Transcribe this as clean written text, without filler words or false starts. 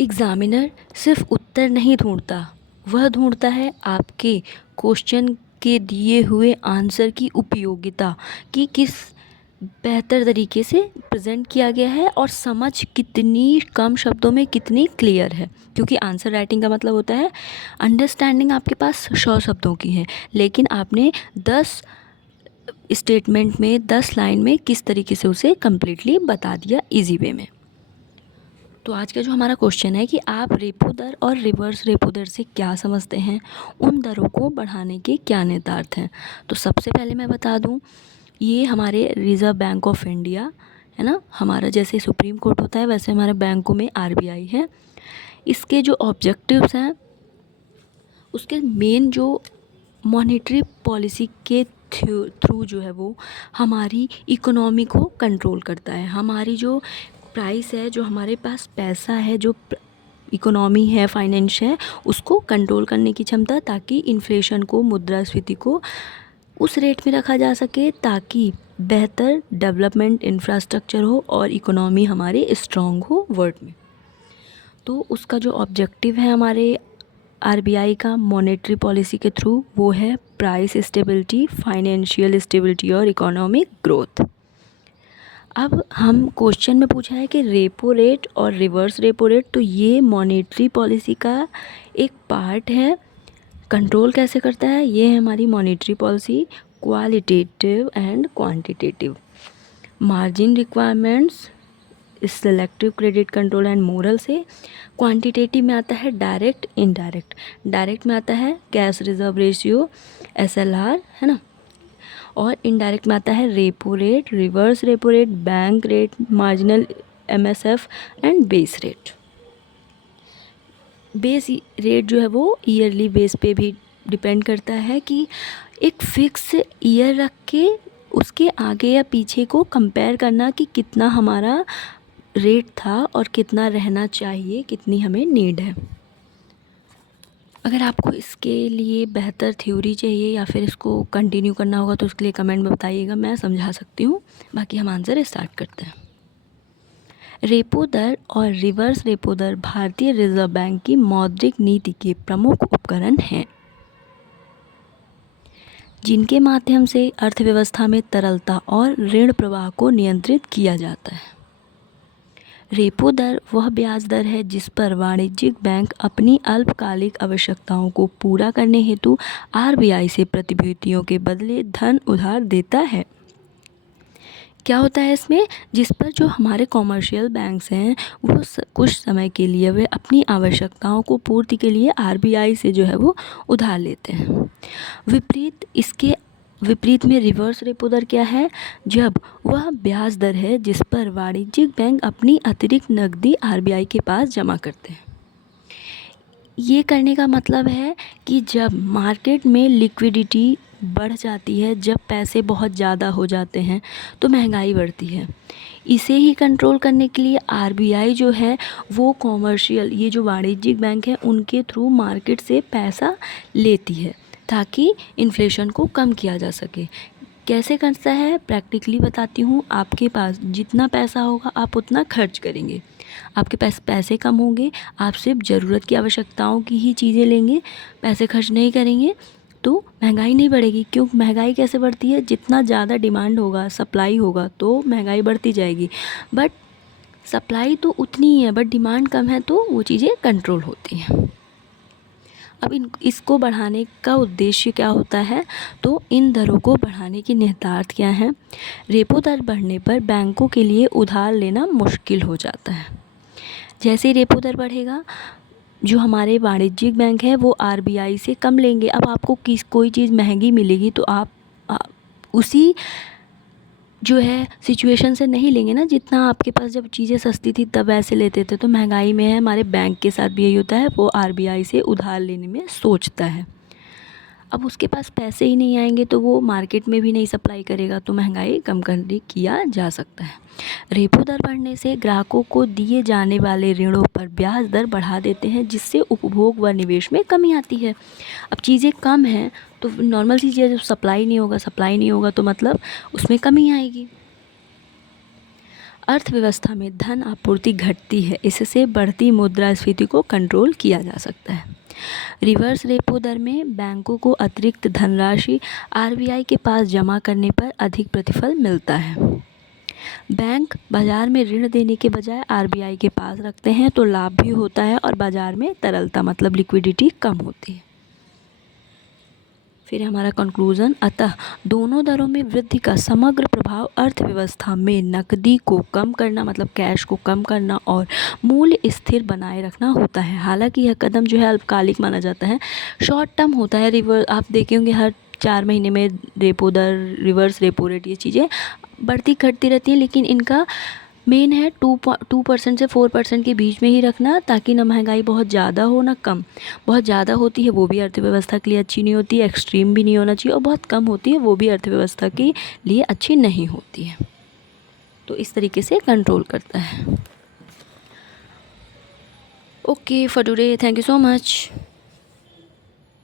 Examiner सिर्फ उत्तर नहीं ढूंढता, वह ढूंढता है आपके क्वेश्चन के दिए हुए आंसर की उपयोगिता, कि किस बेहतर तरीके से प्रेजेंट किया गया है और समझ कितनी कम शब्दों में कितनी क्लियर है। क्योंकि आंसर राइटिंग का मतलब होता है अंडरस्टैंडिंग आपके पास 100 शब्दों की है, लेकिन आपने 10 स्टेटमेंट में 10 लाइन में किस तरीके से उसे कम्प्लीटली बता दिया इजी वे में। तो आज का जो हमारा क्वेश्चन है कि आप रेपो दर और रिवर्स रेपो दर से क्या समझते हैं, उन दरों को बढ़ाने के क्या नेतार्थ हैं। तो सबसे पहले मैं बता दूं, ये हमारे रिज़र्व बैंक ऑफ इंडिया है ना, हमारा जैसे सुप्रीम कोर्ट होता है वैसे हमारे बैंकों में आरबीआई है। इसके जो ऑब्जेक्टिव्स हैं, उसके मेन जो मॉनेटरी पॉलिसी के थ्रू जो है वो हमारी इकोनॉमी को कंट्रोल करता है। हमारी जो प्राइस है, जो हमारे पास पैसा है, जो इकोनॉमी है, फाइनेंस है, उसको कंट्रोल करने की क्षमता, ताकि इन्फ्लेशन को, मुद्रास्फीति को उस रेट में रखा जा सके ताकि बेहतर डेवलपमेंट इंफ्रास्ट्रक्चर हो और इकोनॉमी हमारी स्ट्रॉन्ग हो वर्ल्ड में। तो उसका जो ऑब्जेक्टिव है हमारे आरबीआई का मॉनेटरी पॉलिसी के थ्रू, वो है प्राइस स्टेबिलिटी, फाइनेंशियल स्टेबिलिटी और इकोनॉमिक ग्रोथ। अब हम क्वेश्चन में पूछा है कि रेपो रेट और रिवर्स रेपो रेट, तो ये मॉनेटरी पॉलिसी का एक पार्ट है। कंट्रोल कैसे करता है, ये है हमारी monetary policy, qualitative and quantitative. Margin requirements, selective credit control and moral से। क्वांटिटेटिव में आता है डायरेक्ट, इनडायरेक्ट। डायरेक्ट में आता है कैश रिजर्व रेशियो, एसएलआर, है ना। और इनडायरेक्ट में आता है repo rate, reverse repo rate, bank rate, marginal MSF and base rate. Base rate जो है वो ईयरली बेस पे भी डिपेंड करता है, कि एक फिक्स ईयर रख के उसके आगे या पीछे को कंपेयर करना कि कितना हमारा रेट था और कितना रहना चाहिए, कितनी हमें नीड है। अगर आपको इसके लिए बेहतर थ्योरी चाहिए या फिर इसको कंटिन्यू करना होगा तो उसके लिए कमेंट में बताइएगा, मैं समझा सकती हूँ। बाकी हम आंसर स्टार्ट करते हैं। रेपो दर और रिवर्स रेपो दर भारतीय रिजर्व बैंक की मौद्रिक नीति के प्रमुख उपकरण हैं, जिनके माध्यम से अर्थव्यवस्था में तरलता और ऋण प्रवाह को नियंत्रित किया जाता है। रेपो दर वह ब्याज दर है जिस पर वाणिज्यिक बैंक अपनी अल्पकालिक आवश्यकताओं को पूरा करने हेतु आरबीआई से प्रतिभूतियों के बदले धन उधार देता है। क्या होता है इसमें, जिस पर जो हमारे कॉमर्शियल बैंक्स हैं वो कुछ समय के लिए वे अपनी आवश्यकताओं को पूर्ति के लिए आरबीआई से जो है वो उधार लेते हैं। इसके विपरीत में रिवर्स रेपो दर क्या है, जब वह ब्याज दर है जिस पर वाणिज्यिक बैंक अपनी अतिरिक्त नकदी आरबीआई के पास जमा करते हैं। ये करने का मतलब है कि जब मार्केट में लिक्विडिटी बढ़ जाती है, जब पैसे बहुत ज़्यादा हो जाते हैं तो महंगाई बढ़ती है। इसे ही कंट्रोल करने के लिए आरबीआई जो है वो कॉमर्शियल, ये जो वाणिज्यिक बैंक है उनके थ्रू मार्केट से पैसा लेती है ताकि इन्फ्लेशन को कम किया जा सके। कैसे करता है, प्रैक्टिकली बताती हूँ। आपके पास जितना पैसा होगा आप उतना खर्च करेंगे, आपके पास पैसे कम होंगे, आप सिर्फ ज़रूरत की आवश्यकताओं की ही चीज़ें लेंगे, पैसे खर्च नहीं करेंगे, तो महंगाई नहीं बढ़ेगी। क्यों महंगाई कैसे बढ़ती है, जितना ज़्यादा डिमांड होगा, सप्लाई होगा तो महंगाई बढ़ती जाएगी। बट सप्लाई तो उतनी ही है, बट डिमांड कम है तो वो चीज़ें कंट्रोल होती हैं। अब इसको बढ़ाने का उद्देश्य क्या होता है, तो इन दरों को बढ़ाने की निहितार्थ क्या है। रेपो दर बढ़ने पर बैंकों के लिए उधार लेना मुश्किल हो जाता है। जैसे ही रेपो दर बढ़ेगा, जो हमारे वाणिज्यिक बैंक है वो आरबीआई से कम लेंगे। अब आपको कोई चीज़ महंगी मिलेगी तो आप उसी जो है सिचुएशन से नहीं लेंगे ना, जितना आपके पास जब चीज़ें सस्ती थी तब ऐसे लेते थे। तो महंगाई में है, हमारे बैंक के साथ भी यही होता है, वो आरबीआई से उधार लेने में सोचता है। अब उसके पास पैसे ही नहीं आएंगे तो वो मार्केट में भी नहीं सप्लाई करेगा, तो महंगाई कम करने किया जा सकता है। रेपो दर बढ़ने से ग्राहकों को दिए जाने वाले ऋणों पर ब्याज दर बढ़ा देते हैं, जिससे उपभोग व निवेश में कमी आती है। अब चीज़ें कम हैं तो नॉर्मल सी चीज़, सप्लाई नहीं होगा तो मतलब उसमें कमी आएगी। अर्थव्यवस्था में धन आपूर्ति घटती है, इससे बढ़ती मुद्रास्फीति को कंट्रोल किया जा सकता है। रिवर्स रेपो दर में बैंकों को अतिरिक्त धनराशि आरबीआई के पास जमा करने पर अधिक प्रतिफल मिलता है। बैंक बाजार में ऋण देने के बजाय आरबीआई के पास रखते हैं तो लाभ भी होता है और बाजार में तरलता मतलब लिक्विडिटी कम होती है। फिर हमारा कंक्लूजन, अतः दोनों दरों में वृद्धि का समग्र प्रभाव अर्थव्यवस्था में नकदी को कम करना मतलब कैश को कम करना और मूल्य स्थिर बनाए रखना होता है। हालांकि यह कदम जो है अल्पकालिक माना जाता है, शॉर्ट टर्म होता है। आप देखे होंगे हर 4 महीने में रेपो दर, रिवर्स रेपो रेट, ये चीज़ें बढ़ती घटती रहती हैं, लेकिन इनका मेन है 2% से 4% के बीच में ही रखना, ताकि ना महंगाई बहुत ज़्यादा हो ना कम। बहुत ज़्यादा होती है वो भी अर्थव्यवस्था के लिए अच्छी नहीं होती, एक्सट्रीम भी नहीं होना चाहिए, और बहुत कम होती है वो भी अर्थव्यवस्था के लिए अच्छी नहीं होती है। तो इस तरीके से कंट्रोल करता है। Okay for today, thank you so much.